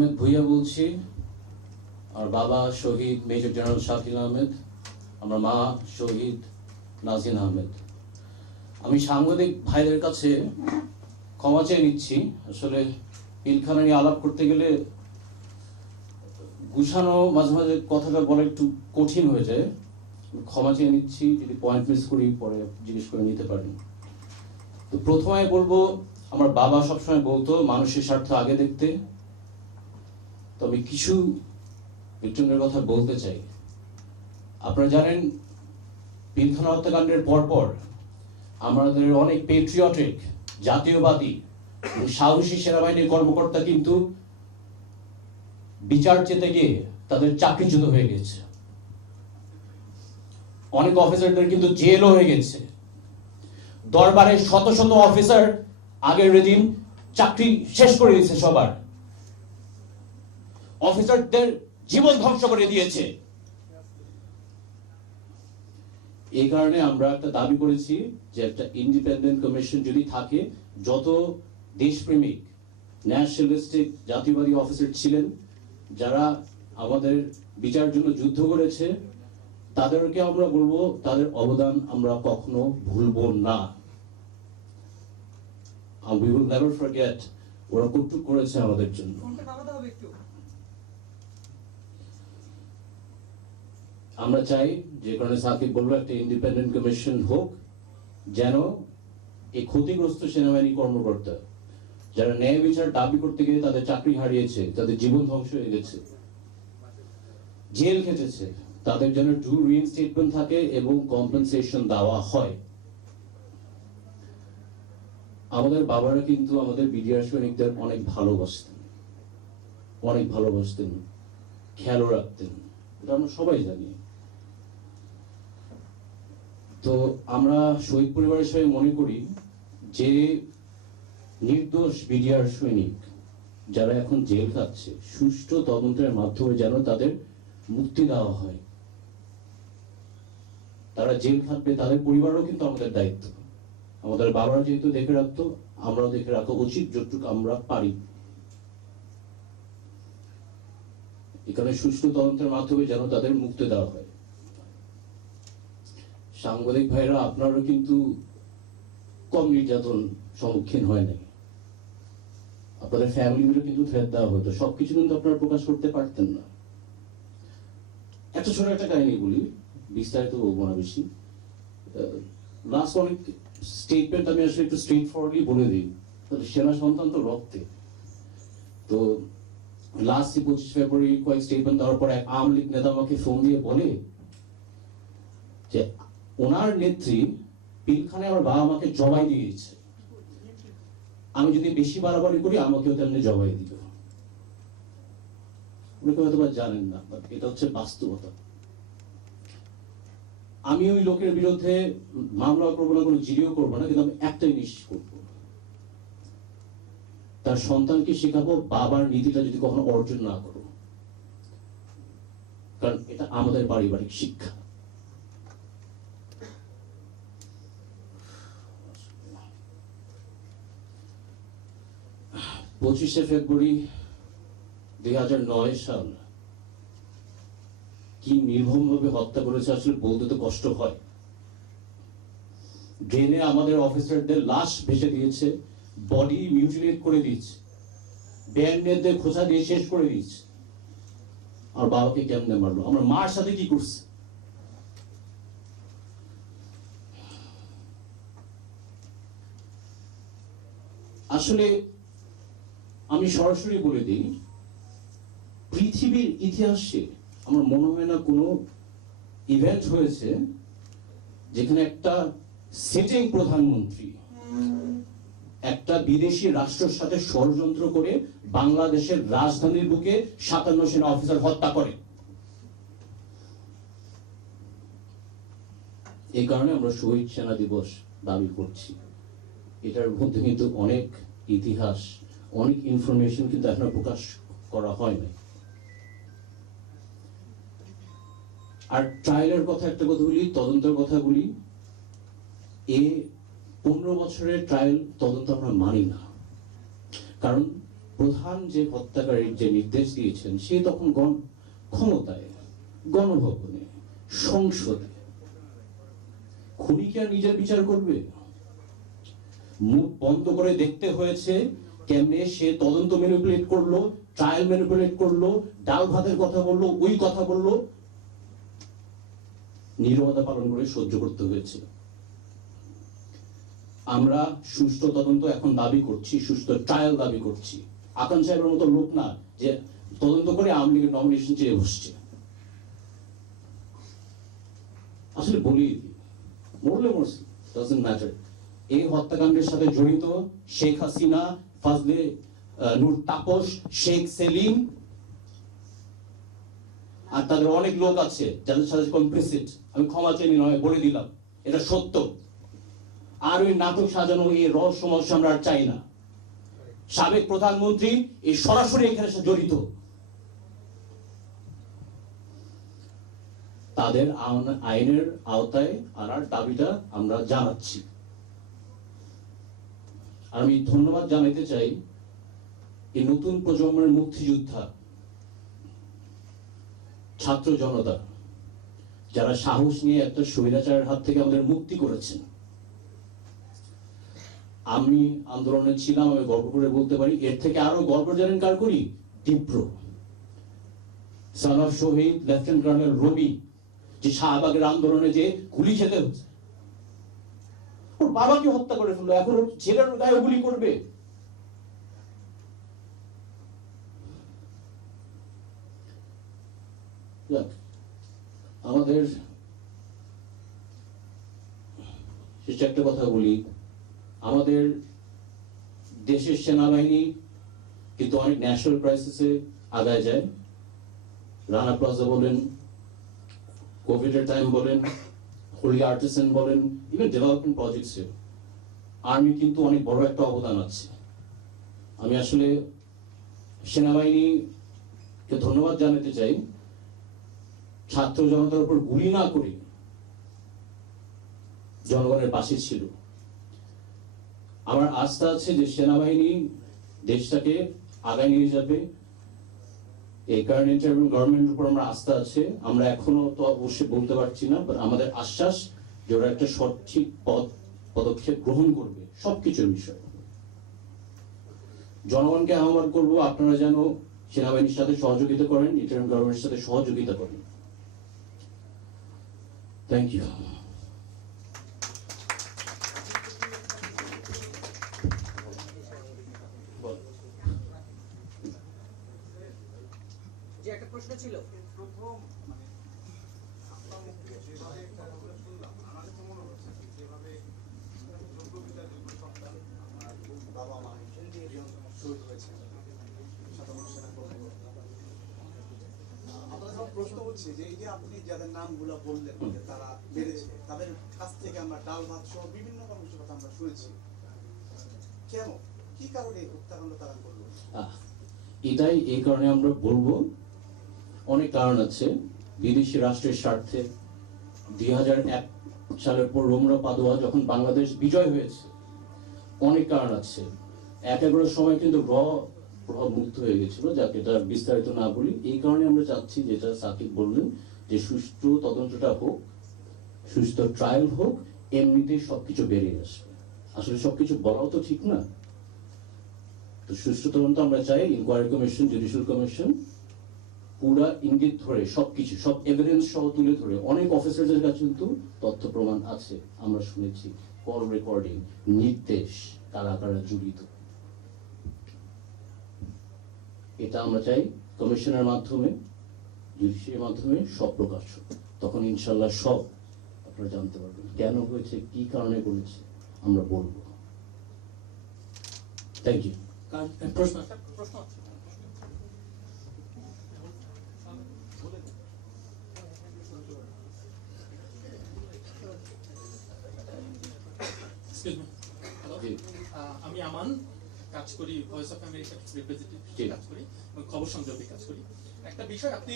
আহমেদ ভুইয়া বলছি। আর বাবা শহীদ major general Shakil Ahmed, আমার মা শহীদ নাজিন আহমেদ। আমি সাংবাদিক ভাইদের কাছে ক্ষমা চেয়ে নিচ্ছি। আসলে পিলখানা নিয়ে আলাপ করতে গেলে গুছানো মাঝে মাঝে কথাটা বলা একটু কঠিন হয়ে যায়। ক্ষমা চেয়ে নিচ্ছি, যদি পয়েন্ট মিস করি পরে জিজ্ঞেস করে নিতে পারেন। তো প্রথমে বলবো, আমার বাবা সবসময় বলতো মানুষের স্বার্থ আগে দেখতে। তো আমি কিছু ভিক্টিমের কথা বলতে চাই। আপনারা জানেন, পিলখানা হত্যাকাণ্ডের পরপর আমাদের অনেক পেট্রিয়টিক, জাতীয়বাদী এবং সাহসী সেনাবাহিনীর কর্মকর্তা কিন্তু বিচার চেতে গিয়ে তাদের চাকরিচ্যুত হয়ে গেছে। অনেক অফিসারদের কিন্তু জেলও হয়ে গেছে। দরবারে শত শত অফিসার আগের রেজিম চাকরি শেষ করে দিয়েছে, সবার অফিসারদের জীবন ধ্বংস করে দিয়েছে। এই কারণে আমরা একটা দাবি করেছি যে একটা ইন্ডিপেন্ডেন্ট কমিশন যদি থাকে, যত দেশপ্রেমিক ন্যাশনালিস্টিক জাতীয়বাদী অফিসার ছিলেন, যারা আমাদের বিচারের জন্য যুদ্ধ করেছে, তাদেরকে আমরা বলবো তাদের অবদান আমরা কখনো ভুলবো না। We will never forget ওরা কতটুকু করেছে আমাদের জন্য। আমরা চাই, যে কারণে সাকিব বললো, একটা ইন্ডিপেন্ডেন্ট কমিশন হোক, যেন এই ক্ষতিগ্রস্ত সেনাবাহিনী কর্মকর্তা যারা ন্যায় বিচার দাবি করতে গিয়ে তাদের চাকরি হারিয়েছে, তাদের জীবন ধ্বংস হয়ে গেছে, জেল খেটেছে, তাদের যেন ট্রু রিইনস্টেটমেন্ট থাকে এবং কম্পেনসেশন দেওয়া হয়। আমাদের বাবারা কিন্তু আমাদের বিডিআর সৈনিকদের অনেক ভালোবাসতেন, খেয়ালও রাখতেন, এটা আমরা সবাই জানি। তো আমরা শহীদ পরিবারের সবাই মনে করি যে নির্দোষ বিডিআর সৈনিক যারা এখন জেল খাচ্ছে, সুষ্ঠু তদন্তের মাধ্যমে যেন তাদের মুক্তি দেওয়া হয়। তারা জেল খাটবে, তাদের পরিবারও কিন্তু আমাদের দায়িত্ব। আমাদের বাবারা যেহেতু দেখে রাখতো, আমরাও দেখে রাখা উচিত যতটুকু আমরা পারি। এখানে সুষ্ঠু তদন্তের মাধ্যমে যেন তাদের মুক্তি দেওয়া হয়। সাংবাদিক ভাইরা, আপনারও কিন্তু কম নির্যাতন সম্মুখীন হয় নাই। আপনাদের ফ্যামিলিগুলো কিন্তু থ্রেট দেওয়া হতো, সবকিছু কিন্তু আপনারা প্রকাশ করতে পারতেন না। একটা ছোট একটা কাহিনী বলি, বিস্তারিত বলবো না বেশি। লাস্ট অনেক স্টেটমেন্ট আমি আসলে একটু স্ট্রেট ফরওয়ার্ডলি বলে দিই, সেনা সন্তান তো রক্তে। তো লাস্ট 25 ফেব্রুয়ারি কয়েক স্টেটমেন্ট দেওয়ার পর এক আওয়ামী লীগ নেতা আমাকে ফোন দিয়ে বলে যে ওনার নেত্রী পিলখানায় আমার বাবা মাকে জবাই দিয়েছে, আমি যদি বেশি বাড়াবাড়ি করি আমাকেও তেমনি জবাই দিবে। অনেকে হয়তো জানেন না, এটা হচ্ছে বাস্তবতা। আমি ওই লোকের বিরুদ্ধে মামলা করবো না, কোনো জিডিও করবো না, কিন্তু আমি একটাই নিশ্চিত করবো, তার সন্তানকে শেখাবো বাবার নীতিটা যদি কখনো অর্জন না করো, কারণ এটা আমাদের পারিবারিক শিক্ষা। পঁচিশে ফেব্রুয়ারি 2009 সাল কি নির্মমভাবে হত্যা করেছে আসলে বলতে তো কষ্ট হয়। ড্রেনে আমাদের অফিসারদের লাশ ভেসে দিয়েছে, বডি মিউটিলেট করে দিয়েছে, ব্যান্ডেজদের খোঁচা দিয়ে শেষ করে দিয়েছে। আর বাবাকে কেমনে মারলো, আমার মার সাথে কি করছে। আসলে আমি সরাসরি বলে দিই, পৃথিবীর ইতিহাসে আমার মনে হয় না কোনো ইভেন্ট হয়েছে যেখানে একটা সিটিং প্রধানমন্ত্রী একটা বিদেশি রাষ্ট্রের সাথে ষড়যন্ত্র করে বাংলাদেশের রাজধানীর বুকে 57 সেনা অফিসার হত্যা করে। এই কারণে আমরা শহীদ সেনা দিবস দাবি করছি। এটার মধ্যে কিন্তু অনেক ইতিহাস, অনেক ইনফরমেশন কিন্তু এখনো প্রকাশ করা হয় না। আর ট্রায়ালের কথা একটা কথা বলি, তদন্তের কথা বলি। 15 বছরের ট্রায়াল তদন্ত আমরা মানি না, কারণ প্রধান যে হত্যাকারীর যে নির্দেশ দিয়েছেন সে তখন ক্ষমতায়, গণভবনে, সংসদে। খুনিকে আর নিজের বিচার করবে? মুখ বন্ধ করে দেখতে হয়েছে কেমনে সে তদন্ত ম্যানিপুলেট করলো, ট্রায়াল ম্যানিপুলেট করলো, ডাল ভাতের কথা বললো, ওই কথা বললো, নীরবতা পালন করে সহ্য করতে হয়েছে। আমরা সুষ্ঠু তদন্ত এখন দাবি করছি, সুষ্ঠু ট্রায়াল দাবি করছি। আকান সাহেবের মতো লোক না যে তদন্ত করে আওয়ামী লীগের নমিনেশন চেয়ে বসছে। আসলে বলি মরলে মরছি, ডাজন্ট ম্যাটার। এই হত্যাকাণ্ডের সাথে জড়িত শেখ হাসিনা, ফাজলে নূর তাপস, শেখ সেলিম আর তাদের অনেক লোক আছে যাদের সাথে কমপ্লিসিট। আমি ক্ষমা চেয়ে নয়, বলে দিলাম এটা সত্য। আর ওই নাটক সাজানো, এই রহস্যময় আমরা আর চাই না। সাবেক প্রধানমন্ত্রী এই সরাসরি এখানে জড়িত। তাদের আইনের আওতায় আনার দাবিটা আমরা জানাচ্ছি। আর আমি ধন্যবাদ জানাতে চাই এই নতুন প্রজন্মের মুক্তিযোদ্ধা, ছাত্র জনতা, যারা সাহস নিয়ে একটা স্বৈরাচারের হাত থেকে আমাদের মুক্তি করেছেন। আমি আন্দোলনে ছিলাম, আমি গর্ব করে বলতে পারি। এর থেকে আরো গর্ব জানেন কার করি? তীব্র সালার শহীদ লেফটেন্যান্ট কর্নেল রবি, যে শাহবাগের আন্দোলনে যে গুলি খেতে হচ্ছে, ওর বাবাকে হত্যা করে ফেললো, এখন ওর ছেলের গায়ে গুলি করবে। আমাদের শেষে একটা কথা বলি, আমাদের দেশের সেনাবাহিনী কিন্তু অনেক ন্যাশনাল ক্রাইসিসে আগায় যায়। রানা প্লাজা বলেন, কোভিড এর টাইম বলেন, হোলি আর্টিসান বলেন, ইভেন ডেভেলপমেন্ট প্রজেক্টসে আর্মি কিন্তু অনেক বড় একটা অবদান আছে। আমি আসলে সেনাবাহিনীকে ধন্যবাদ জানাতে চাই, ছাত্র জনতার উপর গুলি না করে জনগণের পাশে ছিল। আমার আস্থা আছে যে সেনাবাহিনী দেশটাকে আগায় নিয়ে যাবে। এই কারেন্ট এবং গভর্নমেন্টের উপর আমরা আস্থা আছে। আমরা এখনো তো অবশ্যই বলতে পারছি না, বাট আমাদের আশ্বাস যে ওরা একটা সঠিক পদক্ষেপ গ্রহণ করবে সবকিছুর বিষয়ে। জনগণকে আহ্বান করবো, আপনারা যেন সেনাবাহিনীর সাথে সহযোগিতা করেন, ইন্টারিম গভর্নমেন্টের সাথে সহযোগিতা করেন। Thank you. যে একটা প্রশ্ন ছিল, প্রথম মানে আপনার মুখে যেভাবে কথাগুলো শুনলাম, আমাদের তো মনে হচ্ছে যেভাবে যোগ্য পিতা যোগ্য সন্তান আমার বাবা মা শহীদ হয়েছে, সাধারণ সেনাকর্মী। আমরা যখন প্রশ্ন হচ্ছে যে এই যে আপনি যাদের নামগুলো বললেন যে তারা বেড়েছে, তাদের কাছ থেকে আমরা ডাল ভাত সহ বিভিন্ন কর্মসূচির কথা আমরা শুনেছি, কেন, কি কারণে হত্যাকাণ্ড তারা করলো? এটাই এই কারণে আমরা বলবো, অনেক কারণ আছে। বিদেশি রাষ্ট্রের স্বার্থে 2001 সালের পর রোমরা পাদুয়া যখন বাংলাদেশ বিজয় হয়েছে, অনেক কারণ আছে। 11 সময় কিন্তু প্রভাব মুক্ত হয়ে গেছিল, যাকে এটা বিস্তারিত না বলি। এই কারণে আমরা চাচ্ছি, যেটা সাকিব বললেন, যে সুষ্ঠু তদন্তটা হোক, সুস্থ ট্রায়াল হোক, এমনিতেই সবকিছু বেরিয়ে আসবে। আসলে সবকিছু বলাও তো ঠিক না। তো সুষ্ঠু তদন্ত আমরা চাই, ইনকোয়ারি কমিশন, জুডিশিয়াল কমিশন পুরা ইঙ্গিত ধরে সবকিছু, সব এভিডেন্স সহ তুলে ধরে। অনেক অফিসারদের কাছে কিন্তু তথ্য প্রমাণ আছে, আমরা শুনেছি, কল রেকর্ডিং, নির্দেশ, কারা কারা জড়িত। এটা আমরা চাই কমিশনের মাধ্যমে, জুডিশিয়ারির মাধ্যমে সব প্রকাশ হোক। তখন ইনশাল্লাহ সব আপনারা জানতে পারবেন, কেন হয়েছে, কি কারণে করেছে, আমরা বলবো। Thank you. প্রশ্ন আমি আমান, কাজ করি ভয়েস অফ আমেরিকা রিপ্রেজেন্টেটিভ, কাজ করি খবর সংযোগে কাজ করি। একটা বিষয়, আপনি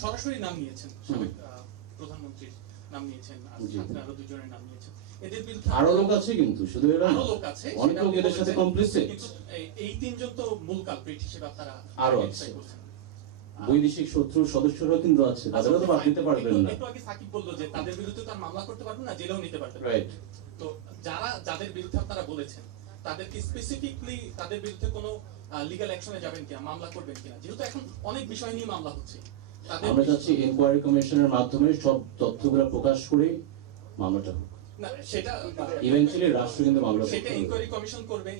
সরাসরি নাম নিয়েছেন, সাবেক প্রধানমন্ত্রীর নাম নিয়েছেন, আর সাথে আরো দুজনের নাম নিয়েছেন। এদের বিরুদ্ধে আরো লোক আছে, কিন্তু শুধু এরা না। আরো লোক আছে, অনেক সেটা লোক এদের সাথে বলেছেন। কমপ্লিসিট। কিন্তু এই তিনজন তো মূল কালপ্রিট হিসেবে আপনারা আরো identify আছে। করছেন। বৈদেশিক শত্রুর সদস্যরাও কিন্তু আছে, তাদেরও তো বাদ দিতে পারবেন না। একটু আগে সাকিব বললো যে তাদের বিরুদ্ধে তার মামলা করতে পারবেন না, জেলেও নিতে পারবেন না। রাইট। তো যাদের বিরুদ্ধে আপনারা বলেছেন তাদেরকে স্পেসিফিকলি তাদের বিরুদ্ধে কোনো লিগ্যাল অ্যাকশনে যাবেন কিনা, মামলা করবেন কিনা, যেহেতু এখন অনেক বিষয় নিয়ে মামলা হচ্ছে। আমরা চাচ্ছি ইনকোয়ারি কমিশনের মাধ্যমে সব তথ্যগুলো প্রকাশ করে মামলাটা হোক। না সেটা ইভেন্চুয়ালি রাষ্ট্র কিন্তু মামলা সেটা করতে হবে। ইনকোয়ারি কমিশন করবে,